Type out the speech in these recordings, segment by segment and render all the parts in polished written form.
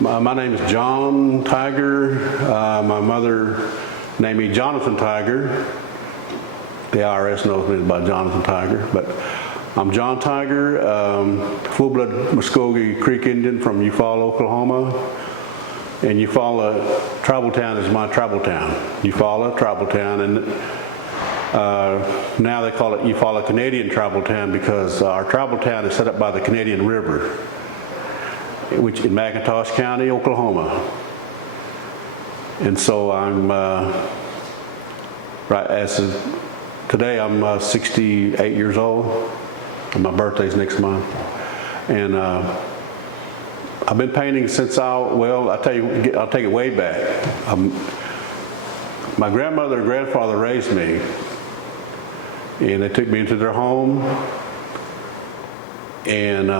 My name is Jon Tiger. My mother named me Jonathan Tiger. The IRS knows me by Jonathan Tiger, but I'm Jon Tiger, full-blood Muskogee Creek Indian from Eufaula, Oklahoma. And Eufaula tribal town is my tribal town. Eufaula tribal town, and now they call it Eufaula Canadian tribal town because our tribal town is set up by the Canadian River, which in McIntosh County, Oklahoma. And so I'm today I'm 68 years old, and my birthday's next month. And I've been painting since I'll take it way back. My grandmother and grandfather raised me, and they took me into their home. And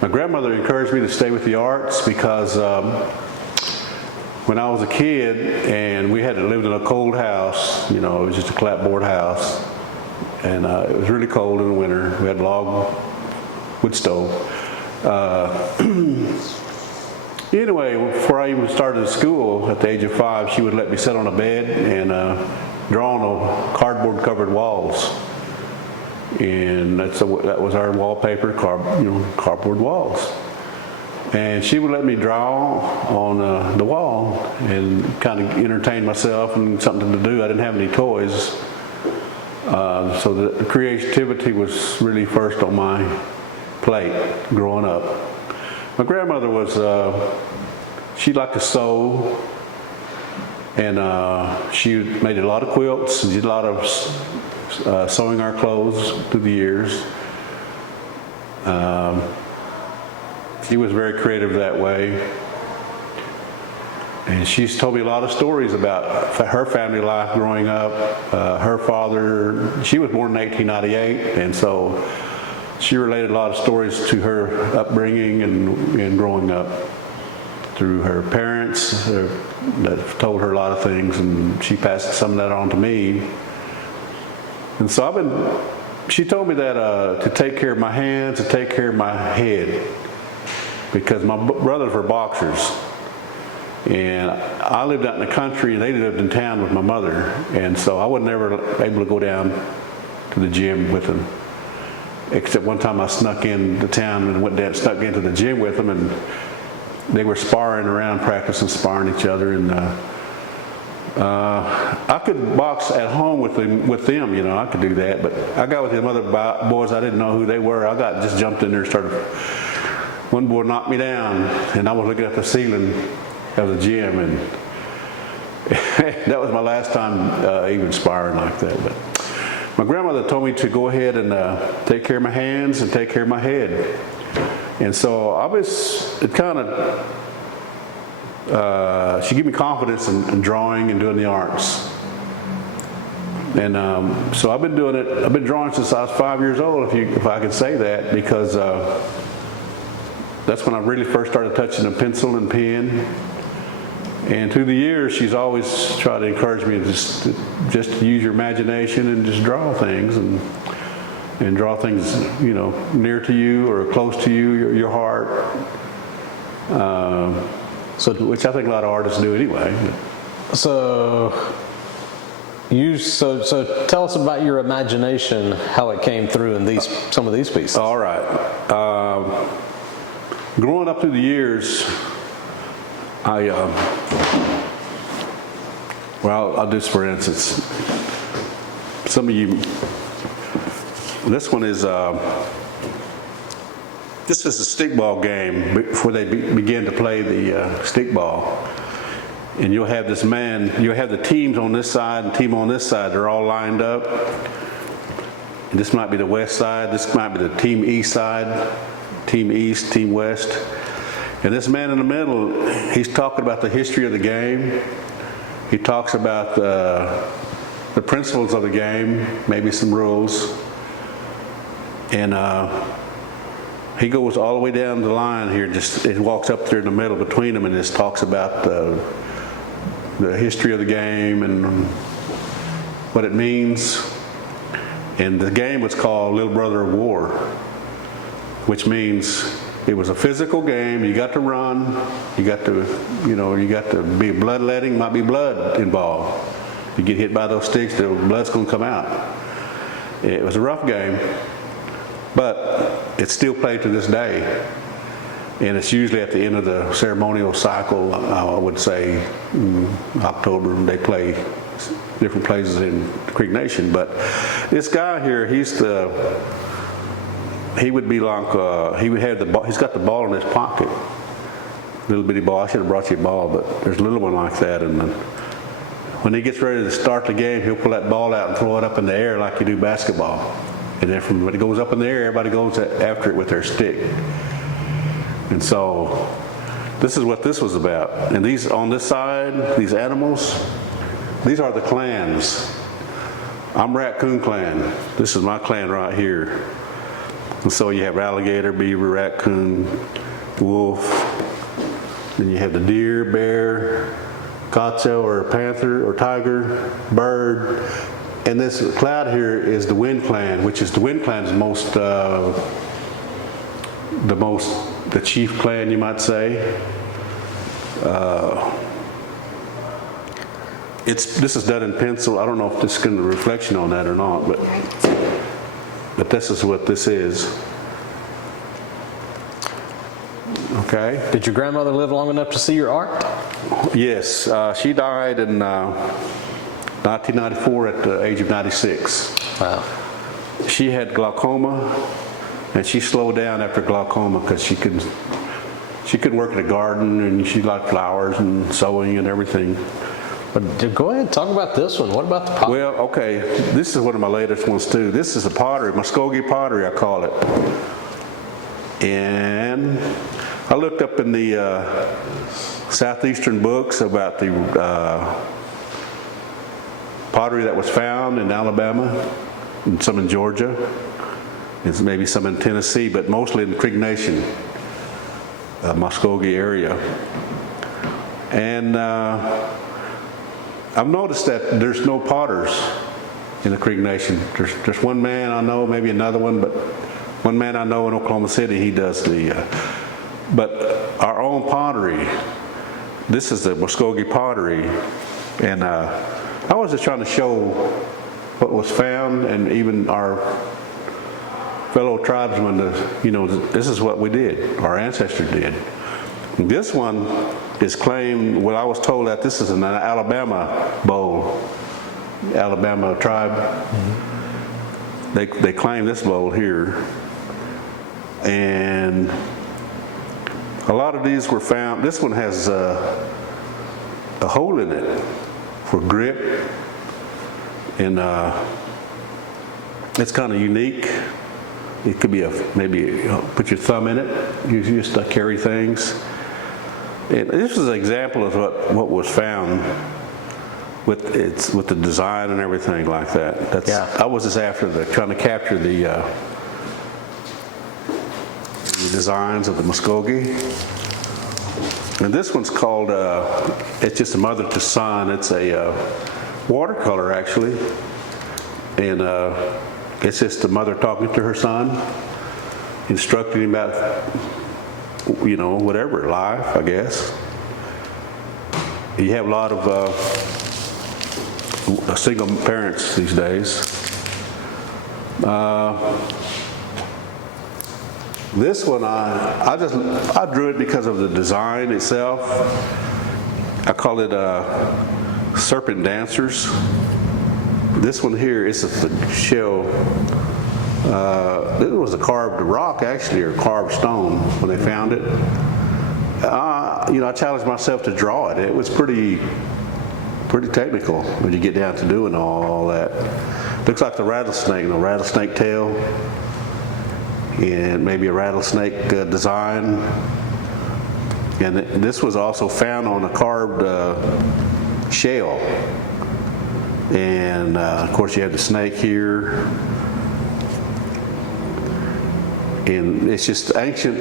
my grandmother encouraged me to stay with the arts because when I was a kid and we had to live in a cold house, you know, it was just a clapboard house, and it was really cold in the winter. We had a log wood stove. Anyway, before I even started school at the age of 5, she would let me sit on a bed and draw on cardboard covered walls. And that was our wallpaper, cardboard walls. And she would let me draw on the wall and kind of entertain myself and something to do. I didn't have any toys. So the creativity was really first on my plate growing up. My grandmother was, she liked to sew, and she made a lot of quilts and did a lot of sewing our clothes through the years. She was very creative that way. And she's told me a lot of stories about her family life growing up. Her father, she was born in 1898, and so she related a lot of stories to her upbringing and growing up through her parents that told her a lot of things, and she passed some of that on to me. And so she told me that to take care of my hands, to take care of my head, because my brothers were boxers. And I lived out in the country and they lived in town with my mother. And so I was never able to go down to the gym with them. Except one time I snuck into town and went down, snuck into the gym with them, and they were sparring around, practicing sparring each other. And I could box at home with them, you know, I could do that. But I got with them other boys, I didn't know who they were. I just jumped in there and started. One boy knocked me down, and I was looking at the ceiling of the gym, and that was my last time even sparring like that. But my grandmother told me to go ahead and take care of my hands and take care of my head. And so she gave me confidence in drawing and doing the arts. And so I've been doing it, I've been drawing since I was 5 years old, if I can say that, because that's when I really first started touching a pencil and pen. And through the years, she's always tried to encourage me to just use your imagination and just draw things and draw things, you know, near to you or close to you, your heart. Which I think a lot of artists do anyway. So tell us about your imagination, how it came through in some of these pieces. All right. Growing up through the years, I'll do this for instance. Some of you, this one is, this is a stickball game before they begin to play the stickball. And you'll have the teams on this side and team on this side, they're all lined up. And this might be the west side, this might be the team east side, team east, team west. And this man in the middle, he's talking about the history of the game. He talks about the principles of the game, maybe some rules. And he goes all the way down the line here, he walks up there in the middle between them and just talks about the history of the game and what it means. And the game was called Little Brother of War, which means It was a physical game. You got to run. You got to, you got to be bloodletting. Might be blood involved. You get hit by those sticks, the blood's going to come out. It was a rough game, but it's still played to this day. And it's usually at the end of the ceremonial cycle, I would say October, they play different places in Creek Nation. But this guy here, he would be like, he would have the ball, he's got the ball in his pocket. Little bitty ball, I should have brought you a ball, but there's a little one like that. And then when he gets ready to start the game, he'll pull that ball out and throw it up in the air like you do basketball. And then when it goes up in the air, everybody goes after it with their stick. And so this is what this was about. And these on this side, these animals, these are the clans. I'm Raccoon Clan. This is my clan right here. And so you have alligator, beaver, raccoon, wolf. Then you have the deer, bear, quetzal or panther or tiger, bird. And this cloud here is the Wind Clan, which is the Wind Clan's the chief clan, you might say. This is done in pencil. I don't know if this is going to reflection on that or not, but this is what this is. Okay. Did your grandmother live long enough to see your art? Yes, she died in 1994 at the age of 96. Wow. She had glaucoma, and she slowed down after glaucoma because she couldn't work in the garden, and she liked flowers and sewing and everything. But go ahead, talk about this one. What about the pot? Well, okay, this is one of my latest ones too. This is a pottery, Muskogee pottery, I call it. And I looked up in the southeastern books about the pottery that was found in Alabama, and some in Georgia, and maybe some in Tennessee, but mostly in the Creek Nation, Muskogee area. And I've noticed that there's no potters in the Creek Nation. There's one man I know, maybe another one, but one man I know in Oklahoma City, he does but our own pottery, this is the Muskogee pottery, and I was just trying to show what was found, and even our fellow tribesmen, this is what we did, our ancestors did. And this one is claimed, well, I was told that this is an Alabama bowl, Alabama tribe. Mm-hmm. They claim this bowl here. And a lot of these were found, this one has a hole in it for grip, and it's kind of unique. It could be maybe put your thumb in it, you used to carry things. And this is an example of what was found with the design and everything like that. I was just after trying to capture the designs of the Muskogee. And this one's called, it's just a mother to son. It's a watercolor actually. And it's just the mother talking to her son, instructing him about, whatever, life, I guess. You have a lot of single parents these days. This one, I drew it because of the design itself. I call it serpent dancers. This one here is a shell. It was a carved rock actually, or carved stone when they found it. I challenged myself to draw it. It was pretty technical when you get down to doing all that. Looks like the rattlesnake tail, and maybe a rattlesnake design. And this was also found on a carved shell. And of course you have the snake here. And it's just ancient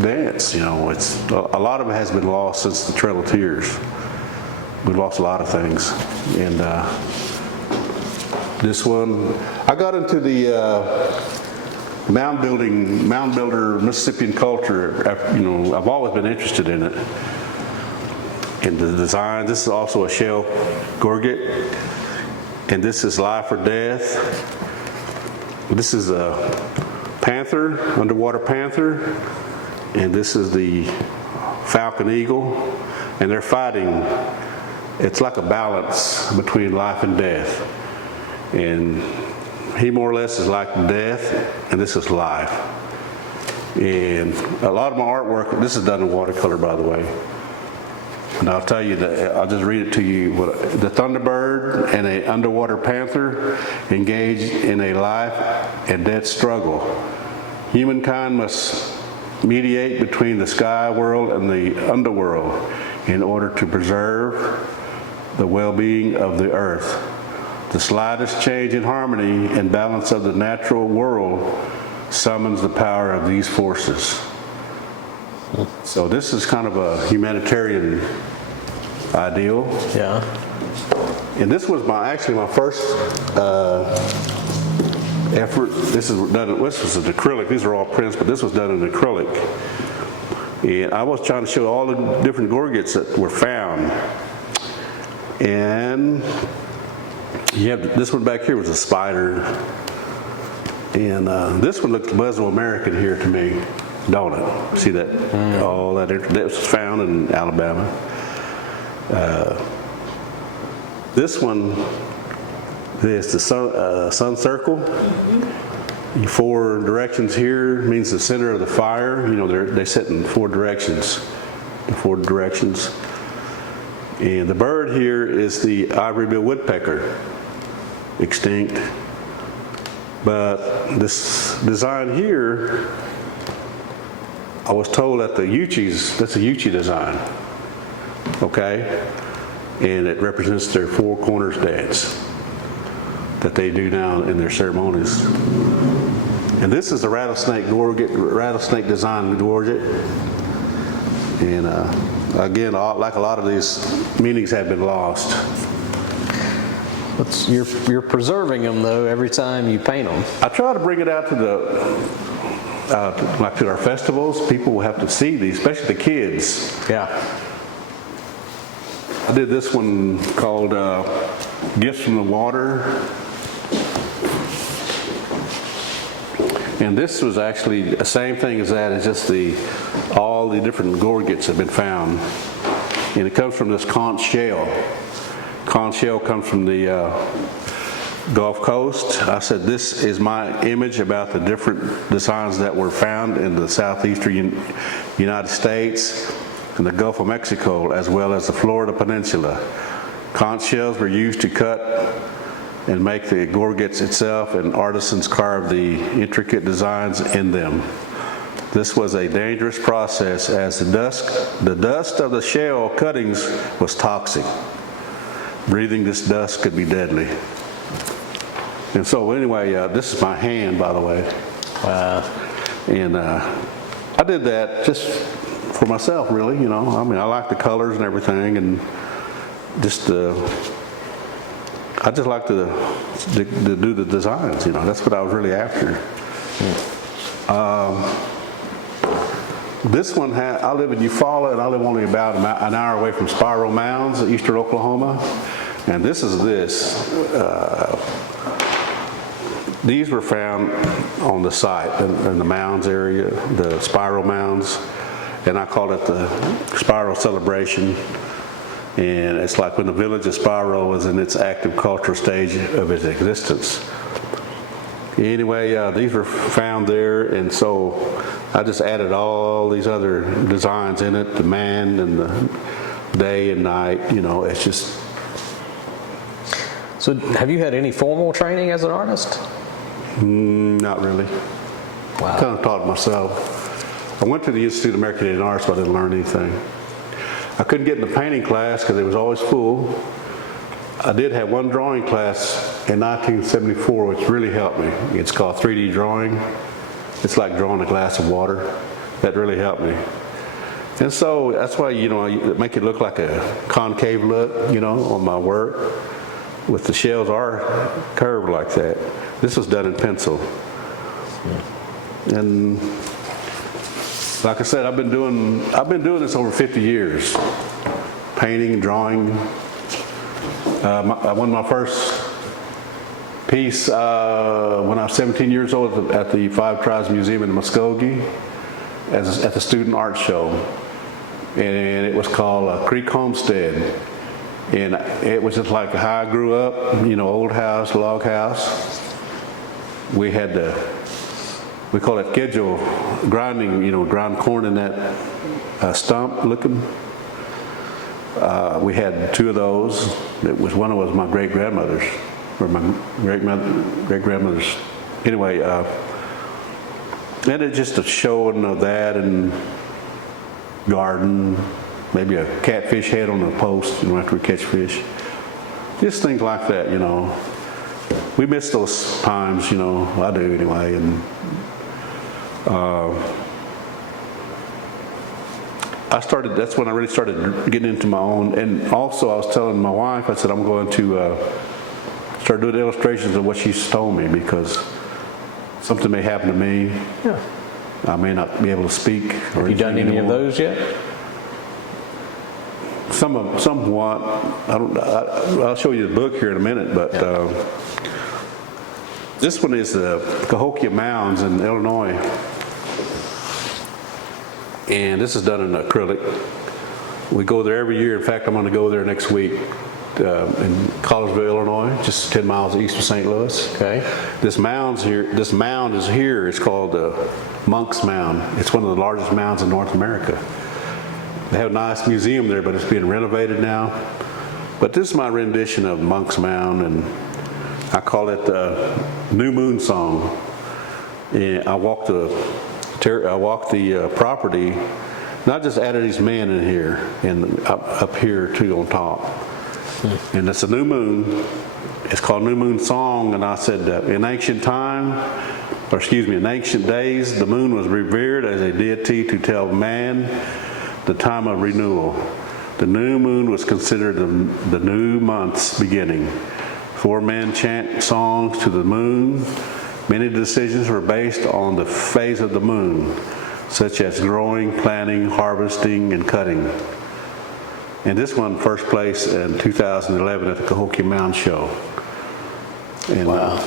dance, it's a lot of it has been lost since the Trail of Tears. We've lost a lot of things. And this one, I got into the mound builder, Mississippian culture. I've always been interested in it. In the design, this is also a shell gorget, and this is life or death. This is a panther, underwater panther, and this is the falcon eagle, and they're fighting. It's like a balance between life and death, and he more or less is like death, and this is life. And a lot of my artwork, this is done in watercolor, by the way. And I'll tell you that, I'll just read it to you. The Thunderbird and an underwater panther engaged in a life and death struggle. Humankind must mediate between the sky world and the underworld in order to preserve the well-being of the earth. The slightest change in harmony and balance of the natural world summons the power of these forces. So this is kind of a humanitarian ideal. Yeah. And this was actually my first effort. This was an acrylic. These are all prints, but this was done in acrylic. And I was trying to show all the different gorgets that were found. And you have this one back here was a spider. And this one looks Mesoamerican here to me. Don't it? See that? All that was found in Alabama. This one is the sun circle. Mm-hmm. 4 directions here means the center of the fire. They sit in 4 directions. The 4 directions. And the bird here is the ivory-billed woodpecker, extinct. But this design here, I was told that that's a Yuchi design, okay? And it represents their 4 corners dance that they do now in their ceremonies. And this is the rattlesnake design gorget. And again, like a lot of these meanings have been lost. You're preserving them though every time you paint them. I try to bring it out to like to our festivals. People will have to see these, especially the kids. Yeah. I did this one called Gifts from the Water. And this was actually the same thing as that. It's just all the different gorgets have been found. And it comes from this conch shell. Conch shell comes from the Gulf Coast. I said this is my image about the different designs that were found in the southeastern United States and the Gulf of Mexico, as well as the Florida Peninsula. Conch shells were used to cut and make the gorgets itself, and artisans carved the intricate designs in them. This was a dangerous process as the dust of the shell cuttings was toxic. Breathing this dust could be deadly. And so anyway, this is my hand, by the way. And I did that just for myself, really, I mean, I like the colors and everything, and just I just like to do the designs, that's what I was really after. This one, I live in Eufaula, and I live only about an hour away from Spiral Mounds, eastern Oklahoma. And this. These were found on the site in the mounds area, the spiral mounds, and I call it the spiral celebration. And it's like when the village of Spiral was in its active cultural stage of its existence. Anyway, these were found there, and so I just added all these other designs in it, the man and the day and night, it's just. So have you had any formal training as an artist? Not really. Wow. I kind of taught myself. I went to the Institute of American Indian Arts, but I didn't learn anything. I couldn't get in the painting class because it was always full. I did have one drawing class in 1974, which really helped me. It's called 3D drawing. It's like drawing a glass of water. That really helped me. And so that's why, I make it look like a concave look, on my work. With the shells are curved like that. This was done in pencil. And like I said, I've been doing this over 50 years, painting, drawing. I won my first piece when I was 17 years old at the Five Tribes Museum in Muskogee at the student art show, and it was called Creek Homestead, and it was just like how I grew up, you know, old house, log house. We had we call it quejo, grinding, you know, ground corn in that stump looking. We had 2 of those. One was my great grandmother's, or my great grandmother's. Anyway, and it's just a showing of that and garden, maybe a catfish head on the post, you know, after we catch fish. Just things like that, you know. We miss those times, you know. I do anyway, and. That's when I really started getting into my own, and also I was telling my wife, I said I'm going to start doing illustrations of what she's told me, because something may happen to me. Yeah. I may not be able to speak. Have you done any of those yet? Somewhat. I'll show you the book here in a minute, but this one is the Cahokia Mounds in Illinois. And this is done in acrylic. We go there every year. In fact, I'm going to go there next week in Collegeville, Illinois, just 10 miles east of St. Louis. Okay. This mound is here. It's called Monk's Mound. It's one of the largest mounds in North America. They have a nice museum there, but it's being renovated now. But this is my rendition of Monk's Mound, and I call it the New Moon Song. And I walk the property, and I just added these men in here and up here too on top. And it's a new moon. It's called New Moon Song, and I said in ancient days, the moon was revered as a deity to tell man the time of renewal. The new moon was considered the new month's beginning. 4 men chant songs to the moon. Many decisions were based on the phase of the moon, such as growing, planting, harvesting, and cutting. And this one first place in 2011 at the Cahokia Mound Show. And, wow.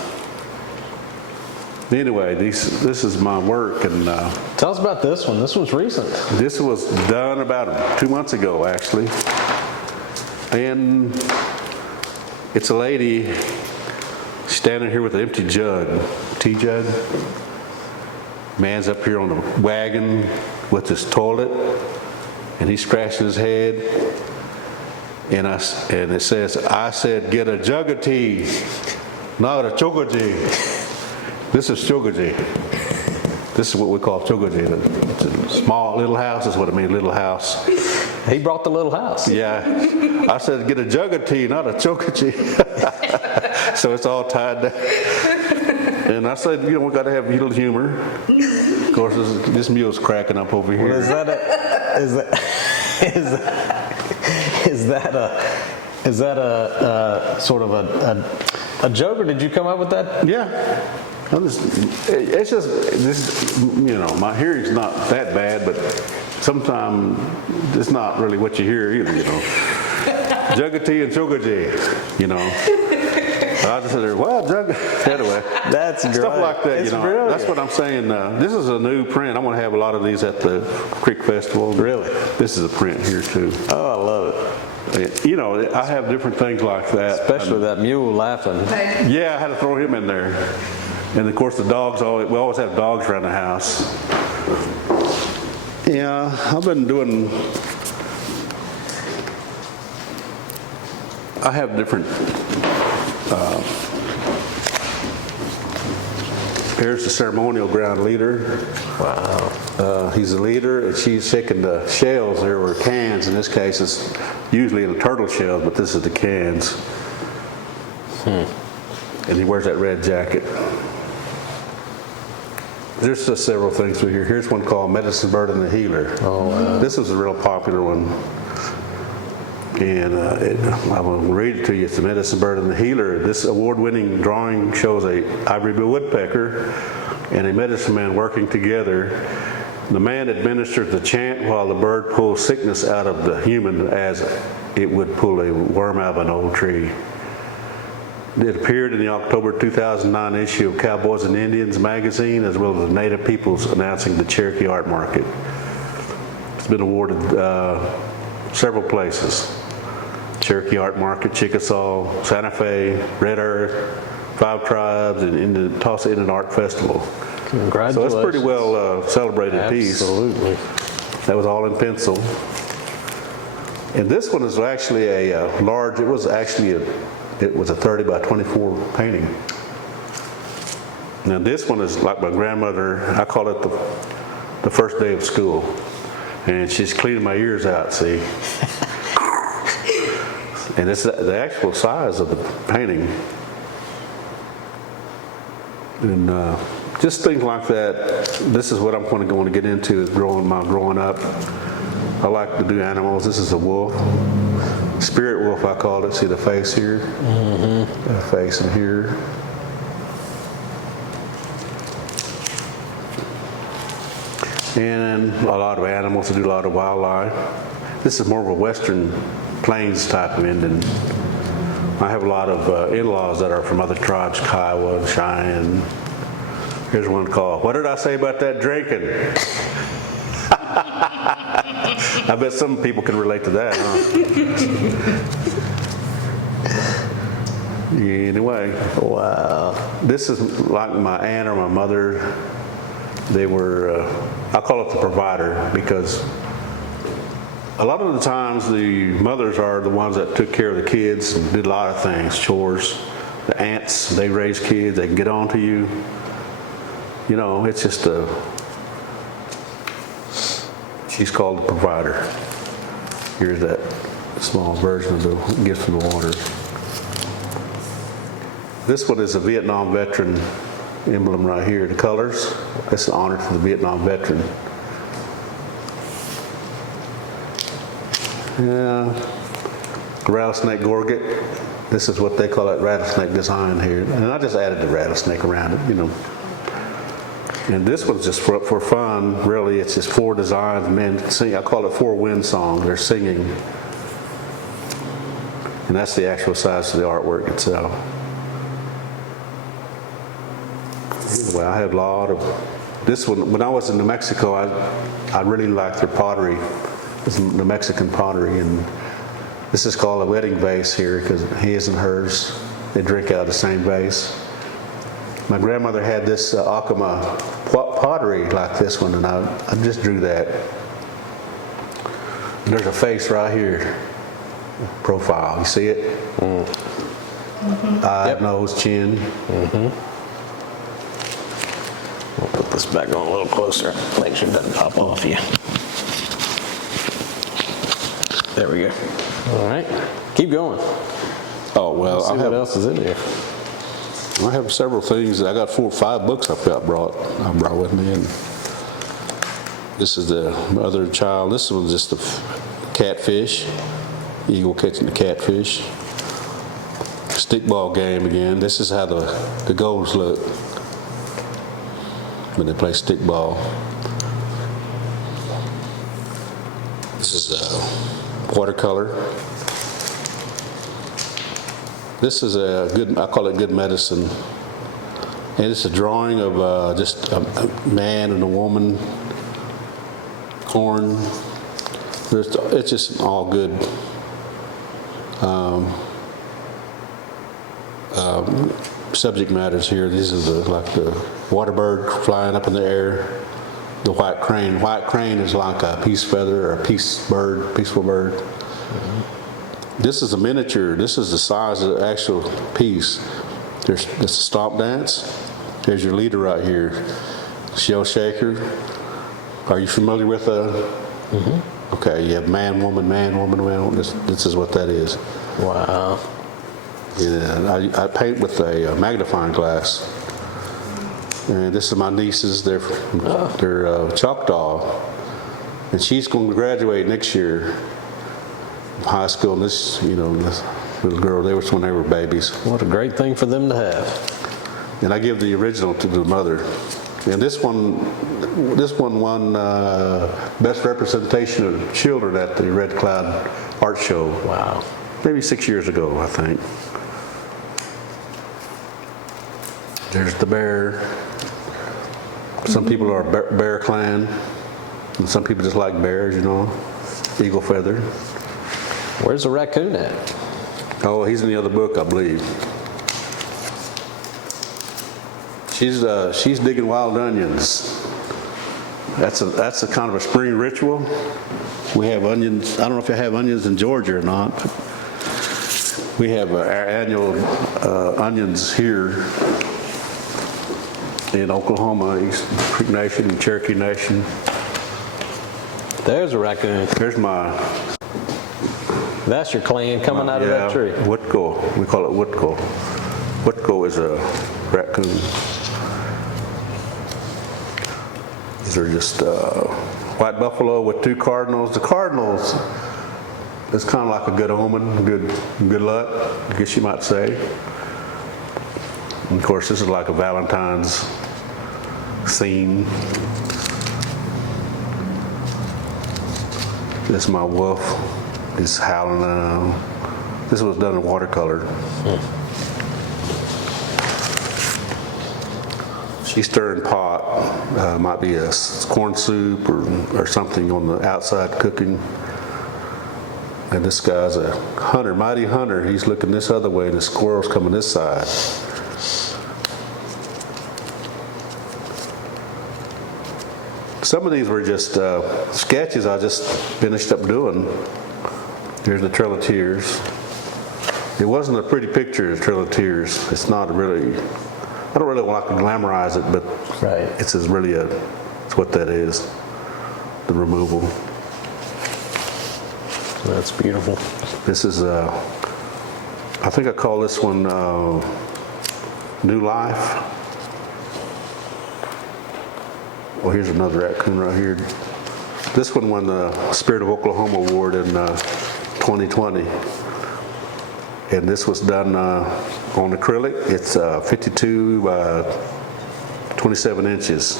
Anyway, this is my work. And tell us about this one. This one's recent. This was done about 2 months ago, actually. And it's a lady standing here with an empty jug, tea jug. Man's up here on the wagon with his toilet, and he's scratching his head. And it says, "I said, get a jug of tea, not a chogaji." This is chogaji. This is what we call chogaji. It's a small little house. Is what it means, little house. He brought the little house. Yeah. I said, get a jug of tea, not a chogaji. So it's all tied down. And I said, you know, we got to have a little humor. Of course, this mule's cracking up over here. Well, is that a sort of a joke, or did you come up with that? Yeah. It's just this, you know, my hearing's not that bad, but sometimes it's not really what you hear either, you know. Jug of tea and chogaji, you know. I just said, well, anyway. That's great. Stuff like that, It's you know. brilliant. That's what I'm saying. This is a new print. I'm going to have a lot of these at the Creek Festival. Really? This is a print here, too. Oh, I love it. You know, I have different things like that. Especially that mule laughing. Yeah, I had to throw him in there. And of course, the dogs, we always have dogs around the house. Yeah, I've been doing, I have different, here's the ceremonial ground leader. Wow. He's a leader, and she's shaking the shells. There were cans. In this case, it's usually in the turtle shells, but this is the cans. And he wears that red jacket. There's just several things we hear. Here's one called Medicine Bird and the Healer. Oh, wow. This was a real popular one. And I will read it to you. It's the Medicine Bird and the Healer. This award-winning drawing shows a ivory bill woodpecker and a medicine man working together. The man administered the chant while the bird pulled sickness out of the human as it would pull a worm out of an old tree. It appeared in the October 2009 issue of Cowboys and Indians magazine, as well as the Native Peoples announcing the Cherokee Art Market. It's been awarded several places. Cherokee Art Market, Chickasaw, Santa Fe, Red Earth, Five Tribes, and in the Tulsa Indian Art Festival. Congratulations. So it's a pretty well celebrated piece. Absolutely. That was all in pencil. And this one is actually a large, it was a 30 by 24 painting. Now this one is like my grandmother, I call it the first day of school. And she's cleaning my ears out, see? And it's the actual size of the painting. And just things like that. This is what I'm going to get into is growing up. I like to do animals. This is a wolf. Spirit wolf, I call it. See the face here? Mm-hmm. The face in here. And a lot of animals. I do a lot of wildlife. This is more of a western plains type of Indian. I have a lot of in-laws that are from other tribes, Kiowa and Cheyenne. Here's one called, what did I say about that drinking? I bet some people can relate to that, huh? Anyway. Wow. This is like my aunt or my mother. They were, I call it the provider, because a lot of the times the mothers are the ones that took care of the kids and did a lot of things, chores. The aunts, they raise kids, they can get on to you. You know, it's just she's called the provider. Here's that small version of the gift from the water. This one is a Vietnam veteran emblem right here. The colors, that's an honor to the Vietnam veteran. Yeah, rattlesnake gorget. This is what they call that rattlesnake design here. And I just added the rattlesnake around it, you know. And this one's just for fun, really. It's just 4 designs, men sing. I call it 4 wind songs. They're singing. And that's the actual size of the artwork itself. Anyway, I had a lot of, this one, when I was in New Mexico, I really liked their pottery. It's the Mexican pottery. And this is called a wedding vase here, because his and hers, they drink out of the same vase. My grandmother had this Acoma pottery like this one, and I just drew that. And there's a face right here, profile. You see it? Eye, nose, chin. We'll put this back on a little closer, make sure it doesn't pop off you. There we go. All right, keep going. Oh, well, Let's see what else is in here. I have several things. I got 4 or 5 books I brought with me, and this is the mother and child. This was just the catfish, eagle catching the catfish. Stickball game again. This is how the goals look when they play stickball. This is watercolor. This is a good, I call it good medicine. And it's a drawing of just a man and a woman, corn. It's just all good subject matters here. This is like the water bird flying up in the air, the white crane. White crane is like a peace feather or a peaceful bird. This is a miniature. This is the size of the actual piece. There's a stomp dance. There's your leader right here, shell shaker. Are you familiar with Okay, you have man, woman, man, woman, man. This is what that is. Wow. Yeah, I paint with a magnifying glass. And this is my nieces. They're Choctaw, and she's going to graduate next year. High school, and this little girl, they were when they were babies. What a great thing for them to have. And I give the original to the mother. And this one won Best Representation of Children at the Red Cloud Art Show. Wow. Maybe 6 years ago, I think. There's the bear. Some people are bear clan, and some people just like bears, you know, eagle feather. Where's the raccoon at? Oh, he's in the other book, I believe. She's digging wild onions. That's a kind of a spring ritual. We have onions. I don't know if you have onions in Georgia or not, but we have our annual onions here in Oklahoma, East Creek Nation and Cherokee Nation. There's a raccoon. There's my... That's your clan coming out of that tree. Woodco. We call it Woodco. Woodco is a raccoon. These are just white buffalo with 2 cardinals. The cardinals is kind of like a good omen, good luck, I guess you might say. And of course, this is like a Valentine's scene. This is my wolf. He's howling. This was done in watercolor. She's stirring pot. Might be a corn soup or something on the outside cooking. And this guy's a hunter, mighty hunter. He's looking this other way, and the squirrel's coming this side. Some of these were just sketches I just finished up doing. Here's the Trail of Tears. It wasn't a pretty picture, the Trail of Tears. It's not really, I don't really want to glamorize it, but Right. it's what that is, the removal. That's beautiful. This is, I think I call this one New Life. Well, here's another raccoon right here. This one won the Spirit of Oklahoma Award in 2020. And this was done on acrylic. It's 52 by 27 inches.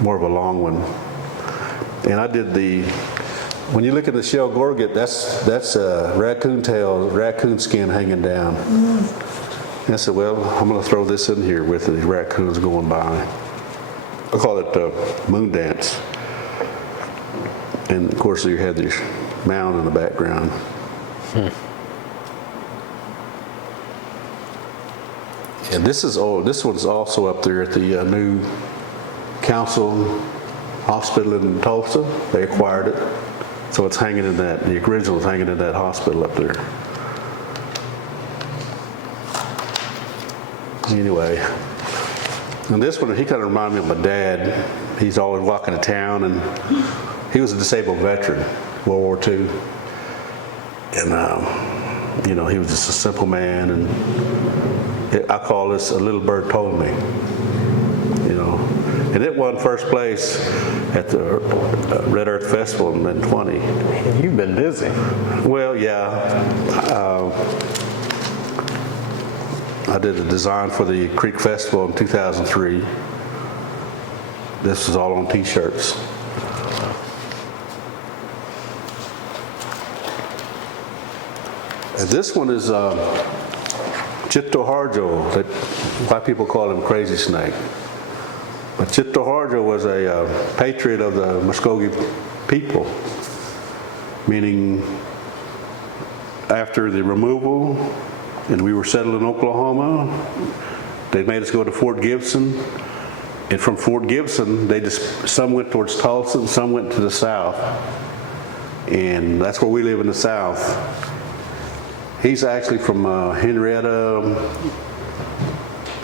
More of a long one. And I did when you look at the shell gorget, that's a raccoon tail, raccoon skin hanging down. And I said, well, I'm going to throw this in here with the raccoons going by. I call it moon dance. And of course, you had this mound in the background. And this one's also up there at the new Council Hospital in Tulsa. They acquired it. So it's hanging in the original is hanging in that hospital up there. Anyway, and this one, he kind of reminded me of my dad. He's always walking to town, and he was a disabled veteran, World War II. And, you know, he was just a simple man, and I call this A Little Bird Told Me, you know. And it won first place at the Red Earth Festival in 20. You've been busy. Well, yeah. I did a design for the Creek Festival in 2003. This is all on t-shirts. And this one is Chito Harjo, that white people call him Crazy Snake. But Chito Harjo was a patriot of the Muskogee people, meaning after the removal and we were settled in Oklahoma, they made us go to Fort Gibson, and from Fort Gibson some went towards Tulsa and some went to the south, and that's where we live in the south. He's actually from Henrietta,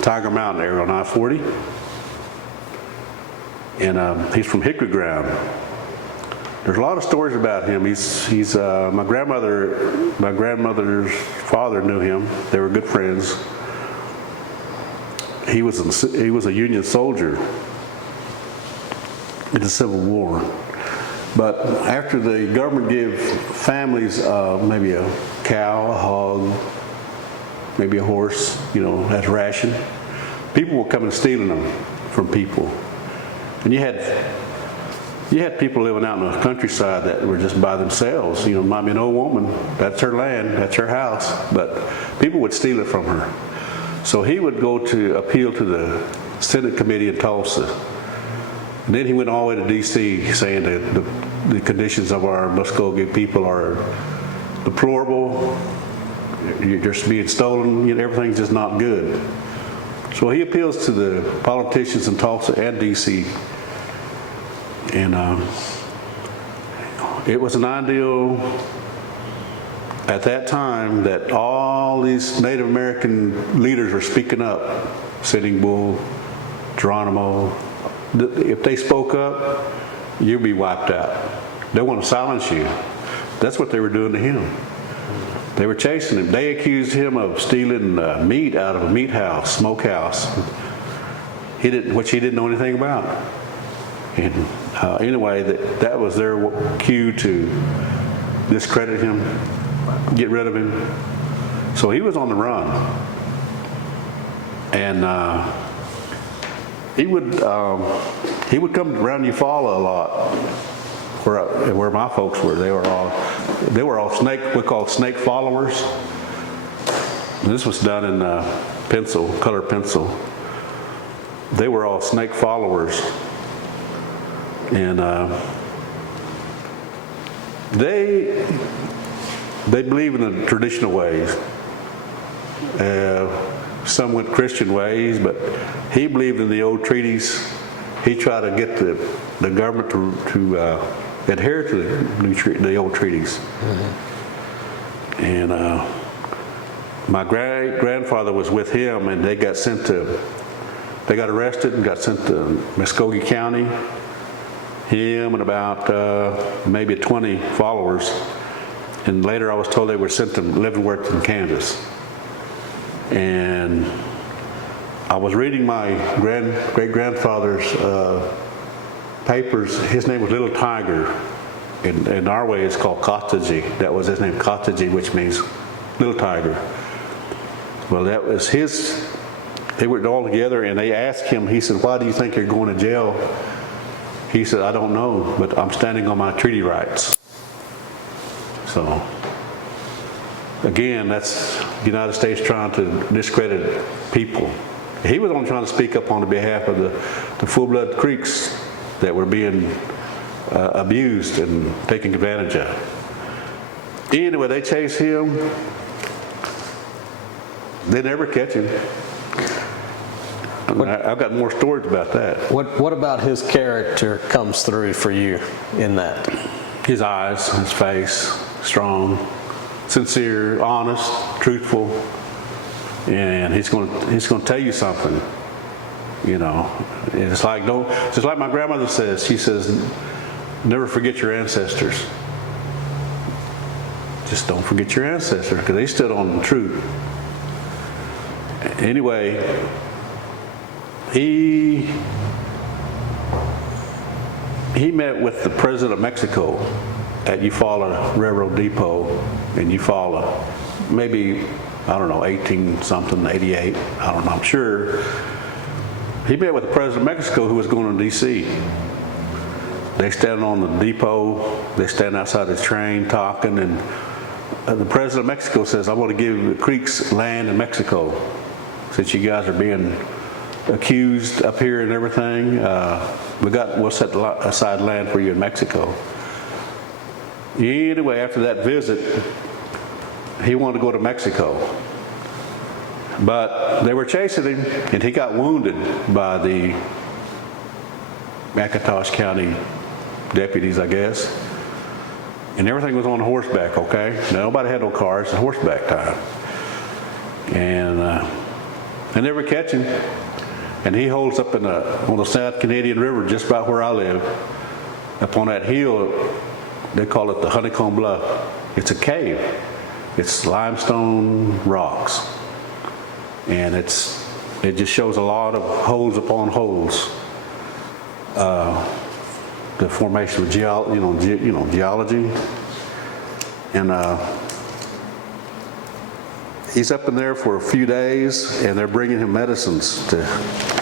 Tiger Mountain area on I-40. And he's from Hickory Ground. There's a lot of stories about him. He's my grandmother's father knew him. They were good friends. He was a Union soldier in the Civil War. But after the government gave families maybe a cow, a hog, maybe a horse, you know, as ration, people were coming stealing them from people. And you had people living out in the countryside that were just by themselves. You know, might be an old woman, that's her land, that's her house, but people would steal it from her. So he would go to appeal to the Senate committee in Tulsa. And then he went all the way to D.C. saying that the conditions of our Muskogee people are deplorable, you're just being stolen, you know, everything's just not good. So he appeals to the politicians in Tulsa and D.C. And it was an ideal at that time that all these Native American leaders were speaking up. Sitting Bull, Geronimo. If they spoke up, you'd be wiped out. They want to silence you. That's what they were doing to him. They were chasing him. They accused him of stealing meat out of a meat house, smokehouse, which he didn't know anything about. And anyway, that was their cue to discredit him, get rid of him. So he was on the run. And he would come around Eufaula a lot, where my folks were. They were all we called snake followers. And this was done in color pencil. They were all snake followers, and they believe in the traditional ways. Some went Christian ways, but he believed in the old treaties. He tried to get the government to adhere to the old treaties. Mm-hmm. And my grandfather was with him, and they got arrested and got sent to Muskogee County. Him and about maybe 20 followers. And later I was told they were sent to Leavenworth in Kansas. And I was reading my great-grandfather's papers. His name was Little Tiger. In our way, it's called Cottagy. That was his name, Cottagy, which means Little Tiger. Well, that was his. They were all together, and they asked him, he said, "Why do you think you're going to jail?" He said, "I don't know, but I'm standing on my treaty rights." So, again, that's the United States trying to discredit people. He was only trying to speak up on the behalf of the full-blood Creeks that were being abused and taken advantage of. Anyway, they chased him. They never catch him. I've got more stories about that. What about his character comes through for you in that? His eyes, his face, strong, sincere, honest, truthful, and he's going to tell you something. You know, it's like just like my grandmother says. She says, "Never forget your ancestors. Just don't forget your ancestors, because they stood on the truth." Anyway, he met with the president of Mexico at Eufaula Railroad Depot in Eufaula, maybe, I don't know, 18-something, 88, I don't know, I'm sure. He met with the president of Mexico who was going to D.C. They stand on the depot, they stand outside the train talking, and the president of Mexico says, "I want to give the Creeks land in Mexico, since you guys are being accused up here and everything. We'll set aside land for you in Mexico." Anyway, after that visit, he wanted to go to Mexico. But they were chasing him, and he got wounded by the McIntosh County deputies, I guess. And everything was on horseback, okay? Now, nobody had no cars, it's horseback time. And they never catch him. And he holds up on the South Canadian River, just about where I live, up on that hill. They call it the Honeycomb Bluff. It's a cave. It's limestone rocks, and it just shows a lot of holes upon holes. The formation of geology, and he's up in there for a few days, and they're bringing him medicines to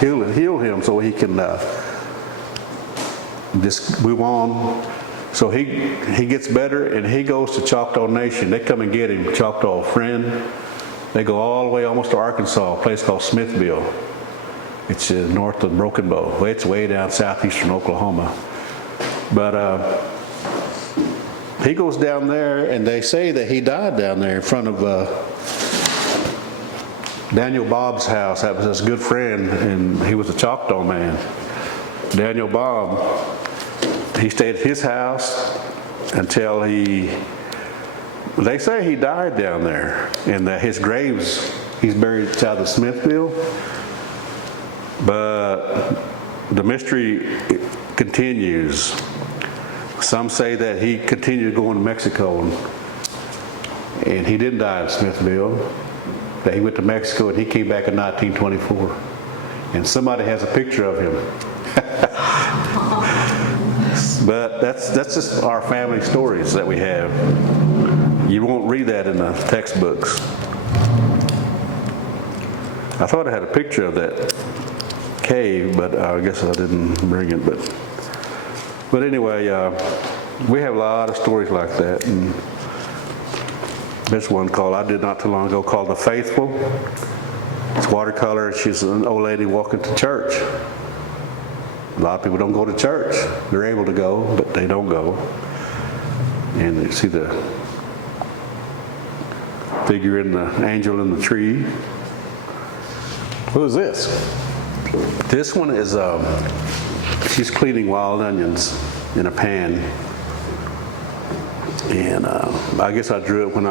heal him so he can just move on. So he gets better, and he goes to Choctaw Nation. They come and get him, Choctaw Friend. They go all the way almost to Arkansas, a place called Smithville. It's north of Broken Bow. It's way down southeastern Oklahoma. But he goes down there, and they say that he died down there in front of Daniel Bob's house. That was his good friend, and he was a Choctaw man. Daniel Bob, he stayed at his house until they say he died down there, and that his grave's, he's buried south of Smithville. But the mystery continues. Some say that he continued going to Mexico, and he didn't die in Smithville. That he went to Mexico and he came back in 1924. And somebody has a picture of him. But that's just our family stories that we have. You won't read that in the textbooks. I thought I had a picture of that cave, but I guess I didn't bring it. But anyway, we have a lot of stories like that. And there's one I did not too long ago called The Faithful. It's watercolor. She's an old lady walking to church. A lot of people don't go to church. They're able to go, but they don't go. And you see the figure in the angel in the tree. Who is this? This one is, she's cleaning wild onions in a pan. And I guess I drew it when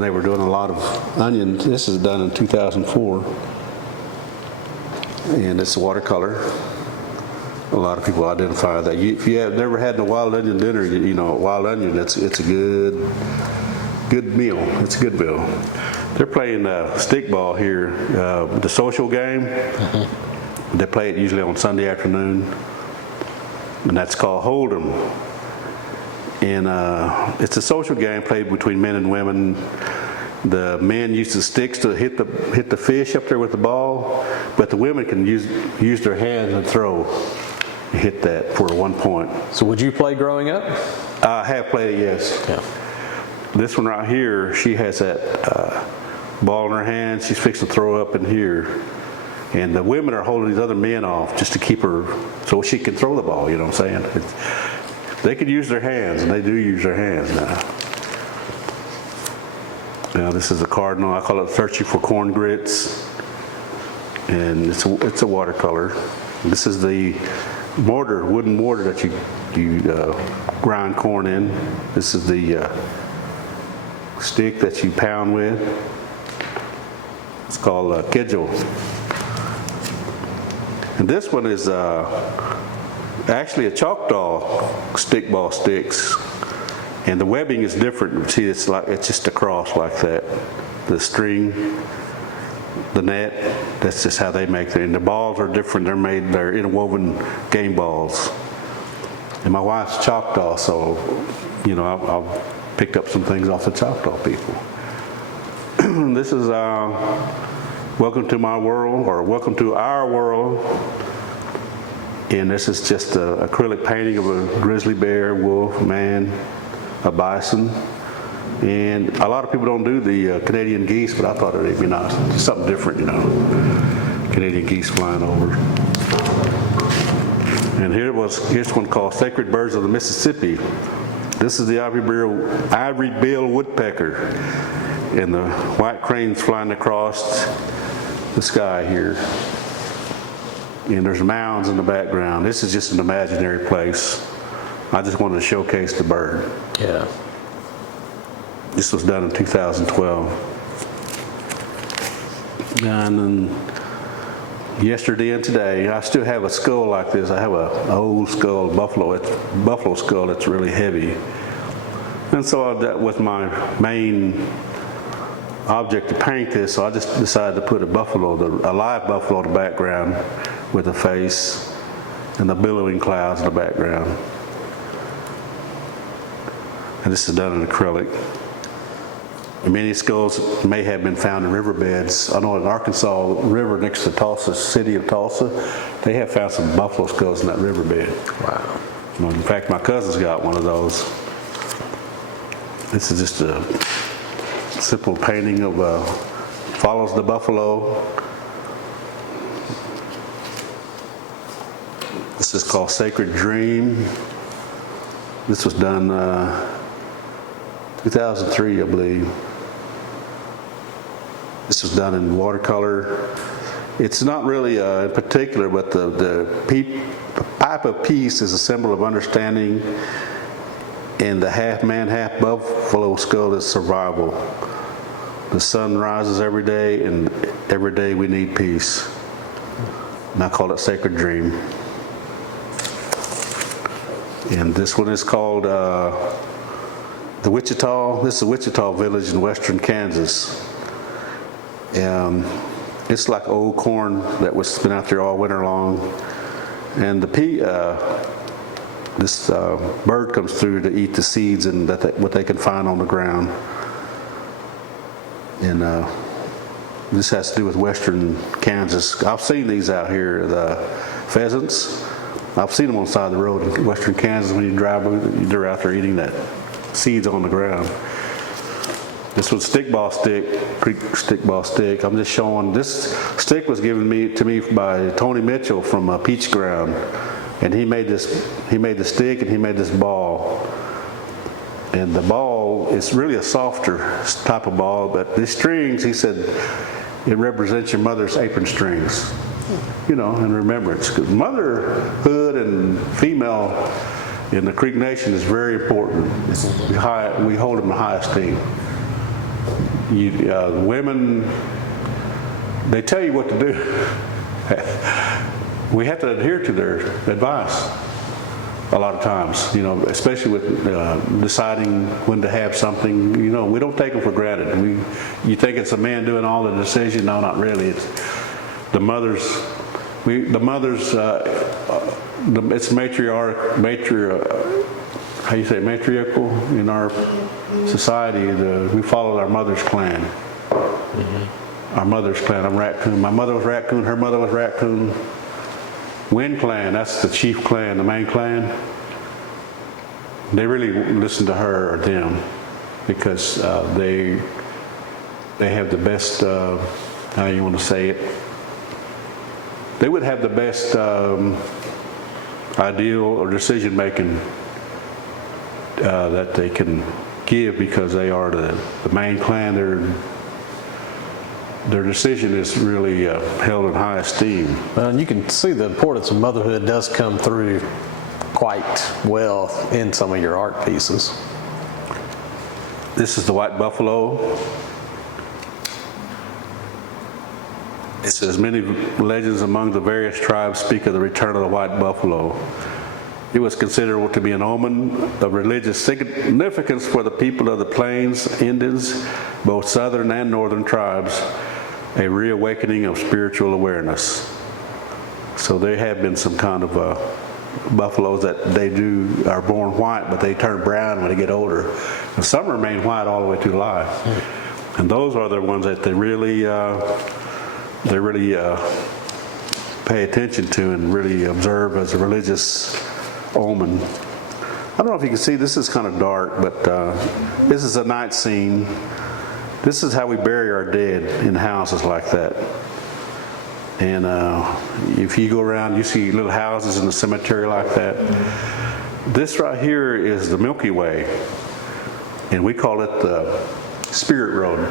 they were doing a lot of onions. This is done in 2004. And it's watercolor. A lot of people identify that. If you have never had a wild onion dinner, you know, wild onion, it's a good meal. It's a good meal. They're playing stickball here, the social game. They play it usually on Sunday afternoon, and that's called Hold'em. And it's a social game played between men and women. The men use the sticks to hit the fish up there with the ball, but the women can use their hands and throw and hit that for 1 point. So would you play growing up? I have played it, yes. Yeah. This one right here, she has that ball in her hand. She's fixing to throw up in here. And the women are holding these other men off just to keep her, so she can throw the ball, you know what I'm saying? They could use their hands, and they do use their hands now. Now this is a cardinal. I call it Searching for Corn Grits. And it's a watercolor. This is the mortar, wooden mortar that you grind corn in. This is the stick that you pound with. It's called kedjo. And this one is actually a Choctaw stickball sticks, and the webbing is different. See, it's just a cross like that. The string, the net, that's just how they make it. And the balls are different. They're interwoven game balls. And my wife's Choctaw, so you know I've picked up some things off the Choctaw people. This is Welcome to My World, or Welcome to Our World. And this is just an acrylic painting of a grizzly bear, wolf, man, a bison. And a lot of people don't do the Canadian geese, but I thought it'd be nice. Just something different, you know. Canadian geese flying over. And here's one called Sacred Birds of the Mississippi. This is the ivory-billed woodpecker. And the white cranes flying across the sky here. And there's mounds in the background. This is just an imaginary place. I just wanted to showcase the bird. Yeah. This was done in 2012. And then yesterday and today, I still have a skull like this. I have an old skull, buffalo skull that's really heavy. And so that was my main object to paint this, so I just decided to put a live buffalo in the background with a face and the billowing clouds in the background. And this is done in acrylic. Many skulls may have been found in riverbeds. I know in Arkansas River next to Tulsa, city of Tulsa, they have found some buffalo skulls in that riverbed. Wow. In fact, my cousin's got one of those. This is just a simple painting of follows the buffalo. This is called Sacred Dream. This was done 2003, I believe. This was done in watercolor. It's not really in particular, but the pipe of peace is a symbol of understanding, and the half man, half buffalo skull is survival. The sun rises every day, and every day we need peace. And I call it Sacred Dream. And this one is called the Wichita. This is a Wichita village in western Kansas. It's like old corn that was been out there all winter long. And this bird comes through to eat the seeds and what they can find on the ground. And this has to do with western Kansas. I've seen these out here, the pheasants. I've seen them on the side of the road in western Kansas when you drive, they're out there eating that seeds on the ground. This was stickball stick, Creek stickball stick. I'm just showing, this stick was given to me by Tony Mitchell from Peach Ground. And he made the stick and he made this ball. And the ball is really a softer type of ball, but these strings, he said, it represents your mother's apron strings, you know, in remembrance. Because motherhood and female in the Creek Nation is very important. We hold them in high esteem. Women, they tell you what to do. We have to adhere to their advice a lot of times, you know, especially with deciding when to have something. You know, we don't take them for granted. You think it's a man doing all the decision? No, not really. It's the mothers. It's how you say, matriarchal in our society. We followed our mother's clan. Mm-hmm. Our mother's clan. I'm Raccoon. My mother was Raccoon. Her mother was Raccoon. Wind clan, that's the chief clan, the main clan. They really listen to her or them because they have the best, how you want to say it, they would have the best ideal or decision making that they can give because they are the main clan. Their decision is really held in high esteem. And you can see the importance of motherhood does come through quite well in some of your art pieces. This is the white buffalo. It says, many legends among the various tribes speak of the return of the white buffalo. It was considered to be an omen of religious significance for the people of the plains, Indians, both southern and northern tribes, a reawakening of spiritual awareness. So there have been some kind of buffaloes that are born white, but they turn brown when they get older. And some remain white all the way through life. And those are the ones that they really pay attention to and really observe as a religious omen. I don't know if you can see, this is kind of dark, but this is a night scene. This is how we bury our dead in houses like that. And if you go around, you see little houses in the cemetery like that. This right here is the Milky Way, and we call it the Spirit Road.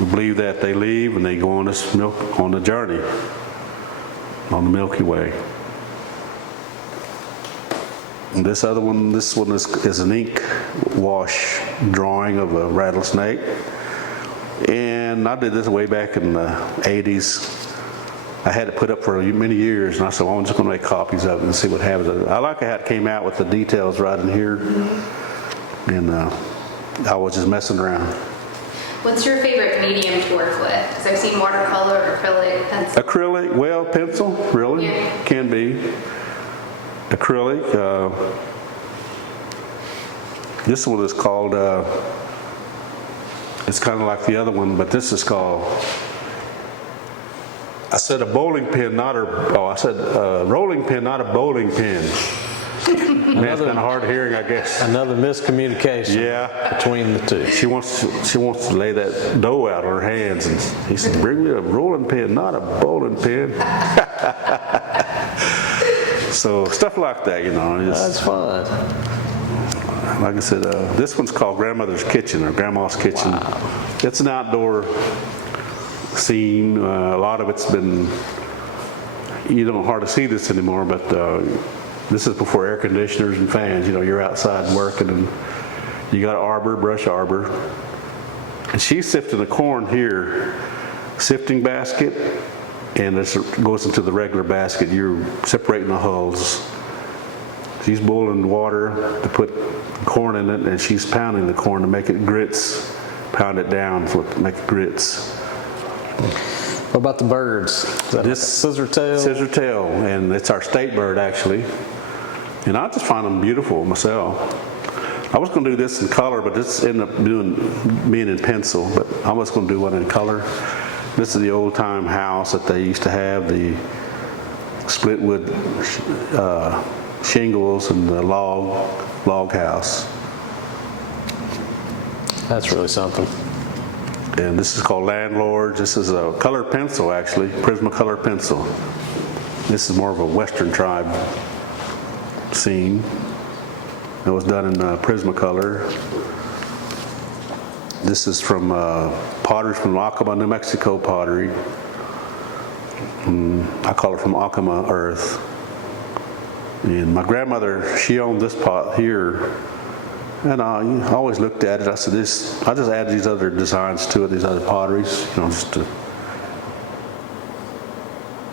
We believe that they leave and they go on the journey on the Milky Way. And this one is an ink wash drawing of a rattlesnake. And I did this way back in the 80s. I had it put up for many years, and I said, well, I'm just going to make copies of it and see what happens. I like how it came out with the details right in here. And I was just messing around. What's your favorite medium to work with? Because I've seen watercolor, acrylic, pencil. Acrylic, well, pencil, really, yeah. Can be. Acrylic. This one is called It's kind of like the other one, but this is called, I said a bowling pin, not a, oh, I said a rolling pin, not a bowling pin. Man, it's kind of hard of hearing, I guess. Another miscommunication Yeah. between the two. She wants to lay that dough out on her hands, and he said, bring me a rolling pin, not a bowling pin. So stuff like that, you know. That's fun. Like I said, this one's called Grandmother's Kitchen or Grandma's Kitchen. Wow. It's an outdoor scene. A lot of it's been, you don't hardly see this anymore, but this is before air conditioners and fans. You know, you're outside working and you got arbor, brush arbor. And she's sifting the corn here, sifting basket, and it goes into the regular basket. You're separating the hulls. She's boiling water to put corn in it, and she's pounding the corn to make it grits. Pound it down to make it grits. What about the birds? Is that This scissor tail? Scissor tail, and it's our state bird actually. And I just find them beautiful myself. I was going to do this in color, but this ended up being in pencil. But I was going to do one in color. This is the old time house that they used to have, the split wood shingles and the log house. That's really something. And this is called Landlords. This is a colored pencil, actually, Prismacolor pencil. This is more of a Western tribe scene. It was done in Prismacolor. This is from pottery from Acoma, New Mexico pottery. I call it from Acoma Earth. And my grandmother, she owned this pot here. And I always looked at it. I said, I just added these other designs to it, these other potteries, you know, just to.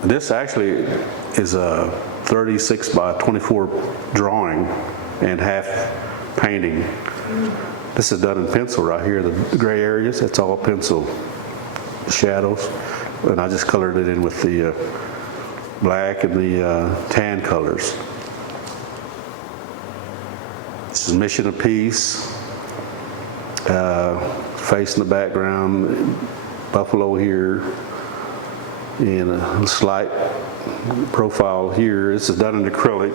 This actually is a 36 by 24 drawing and half painting. This is done in pencil right here. The gray areas, it's all pencil shadows. And I just colored it in with the black and the tan colors. This is Mission of Peace, face in the background, buffalo here, and a slight profile here. This is done in acrylic,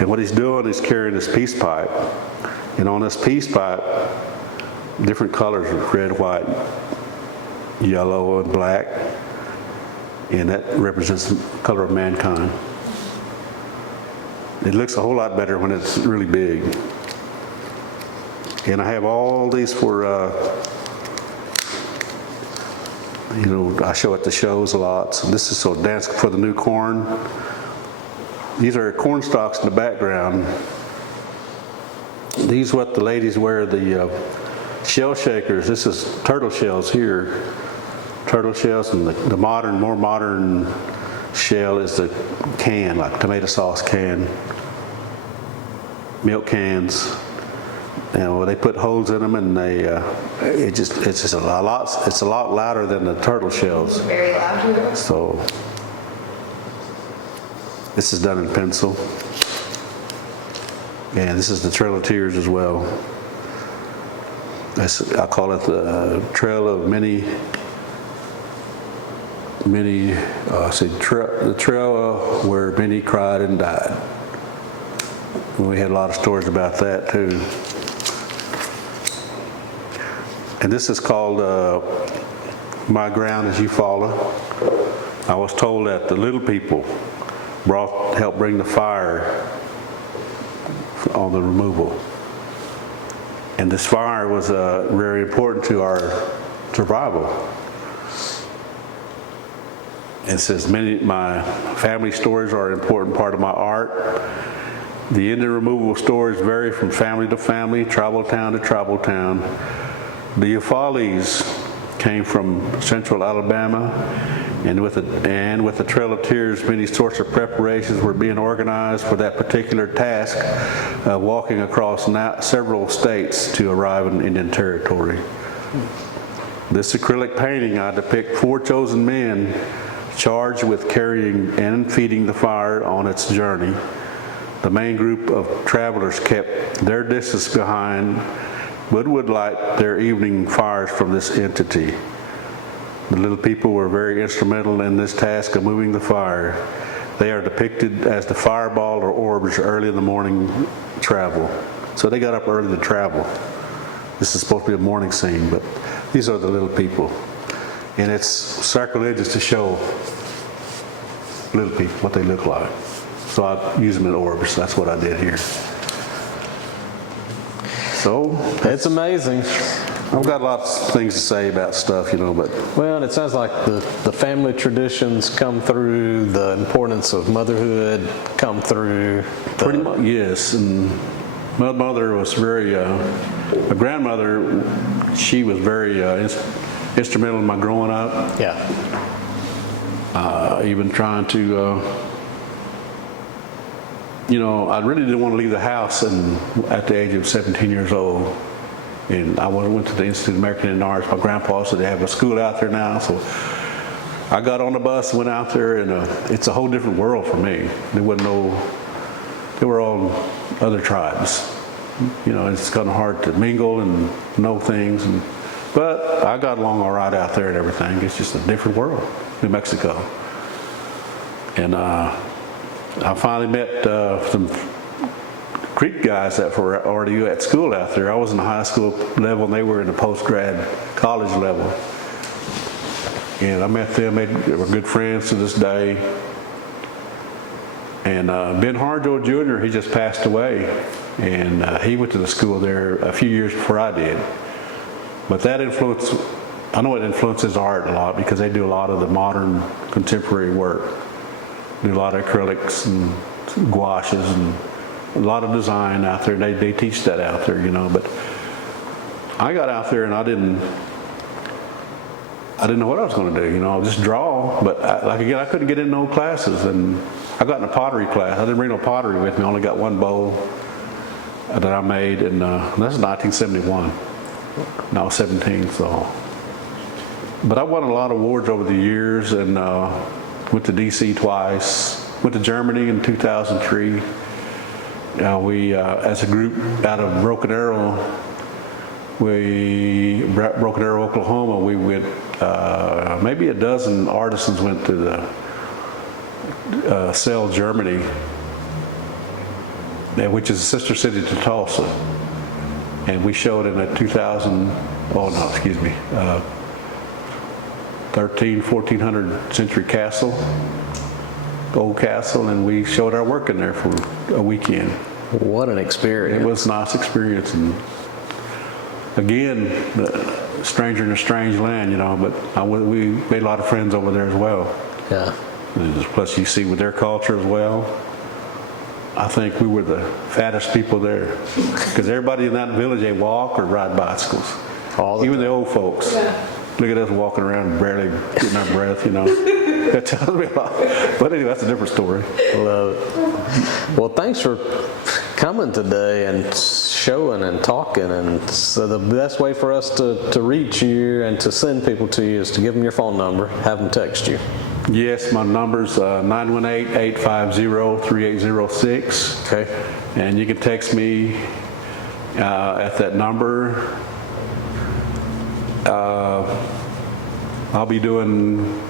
and what he's doing is carrying this peace pipe, and on this peace pipe, different colors of red, white, yellow, and black, and that represents the color of mankind. It looks a whole lot better when it's really big. And I have all these for, you know, I show at the shows a lot. So this is so Dance for the New Corn. These are corn stalks in the background. These what the ladies wear, the shell shakers. This is turtle shells here. Turtle shells, and the modern, more modern shell is the can, like tomato sauce can, milk cans. And they put holes in them, and it's just a lot louder than the turtle shells. Very loud. So this is done in pencil, and this is the Trail of Tears as well. I call it the Trail of the trail where many cried and died. And we had a lot of stories about that too. And this is called My Ground As You Follow. I was told that the little people helped bring the fire on the removal. And this fire was very important to our survival. It says my family stories are an important part of my art. The Indian removal stories vary from family to family, tribal town to tribal town. The Eufalis came from central Alabama, and with the Trail of Tears, many sorts of preparations were being organized for that particular task, walking across several states to arrive in Indian Territory. This acrylic painting, I depict 4 chosen men charged with carrying and feeding the fire on its journey. The main group of travelers kept their distance behind would light their evening fires from this entity. The little people were very instrumental in this task of moving the fire. They are depicted as the fireball or orbs early in the morning travel. So they got up early to travel. This is supposed to be a morning scene, but these are the little people. And it's sacrilegious to show little people, what they look like. So I use them in orbs. That's what I did here. So It's amazing. I've got lots of things to say about stuff, but Well, it sounds like the family traditions come through, the importance of motherhood come through. pretty much, yes. And my mother was very, my grandmother, she was very instrumental in my growing up. Yeah. Even trying to, I really didn't want to leave the house at the age of 17 years old. And I went to the Institute of American Indian Arts. My grandpa said they have a school out there now. So I got on the bus, went out there, and it's a whole different world for me. There were all other tribes. It's kind of hard to mingle and know things. But I got along all right out there and everything. It's just a different world, New Mexico. And I finally met some Creek guys that were already at school out there. I was in the high school level and they were in the post-grad college level. And I met them, they were good friends to this day. And Ben Harjo Jr., he just passed away. And he went to the school there a few years before I did. But that influence, I know it influences art a lot because they do a lot of the modern contemporary work. Do a lot of acrylics and gouaches and a lot of design out there. They teach that out there, but I got out there and I didn't know what I was going to do, just draw. But I couldn't get in no classes, and I got in a pottery class. I didn't bring no pottery with me. I only got one bowl that I made, and that's 1971. And I was 17, so. But I won a lot of awards over the years, and went to DC twice. Went to Germany in 2003. We, as a group out of Broken Arrow, Oklahoma, we went, maybe a dozen artisans went to the Cell, Germany, which is a sister city to Tulsa. And we showed in a 1400 century castle, old castle, and we showed our work in there for a weekend. What an experience. It was a nice experience, and again, stranger in a strange land, but we made a lot of friends over there as well. Yeah. And plus you see with their culture as well, I think we were the fattest people there, because everybody in that village, they walk or ride bicycles. Even the old folks. Yeah. Look at us walking around barely getting our breath, That tells me a lot. But anyway, that's a different story. Love it. Well, thanks for coming today and showing and talking. And so the best way for us to reach you and to send people to you is to give them your phone number, have them text you. Yes, my number's 918-850-3806. Okay. And you can text me at that number. I'll be doing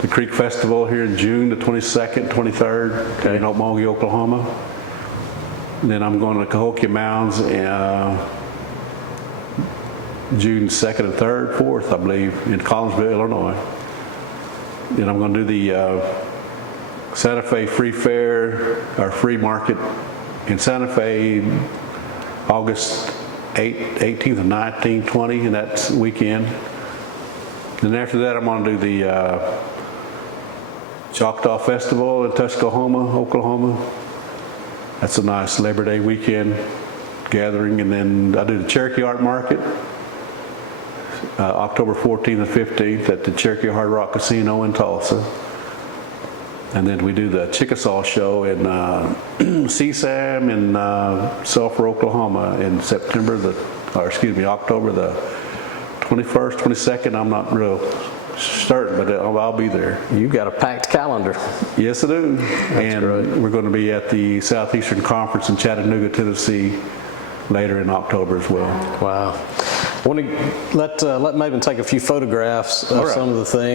the Creek Festival here in June, the 22nd, 23rd, in Okmulgee, Oklahoma. And then I'm going to Cahokia Mounds June 2nd and 3rd, 4th, I believe, in Collinsville, Illinois. Then I'm going to do the Santa Fe Free Fair, or Free Market in Santa Fe, August 18th and 19th, 20th, and that's weekend. Then after that, I'm going to do the Choctaw Festival in Tuscaloosa, Oklahoma. That's a nice Labor Day weekend gathering. And then I do the Cherokee Art Market, October 14th and 15th at the Cherokee Hard Rock Casino in Tulsa. And then we do the Chickasaw Show in CSAM in Sulphur, Oklahoma in October the 21st, 22nd. I'm not real certain, but I'll be there. You got a packed calendar. Yes, I do. That's and great. We're going to be at the Southeastern Conference in Chattanooga, Tennessee later in October as well. Wow. I want to let Maven take a few photographs of All right. some of the things.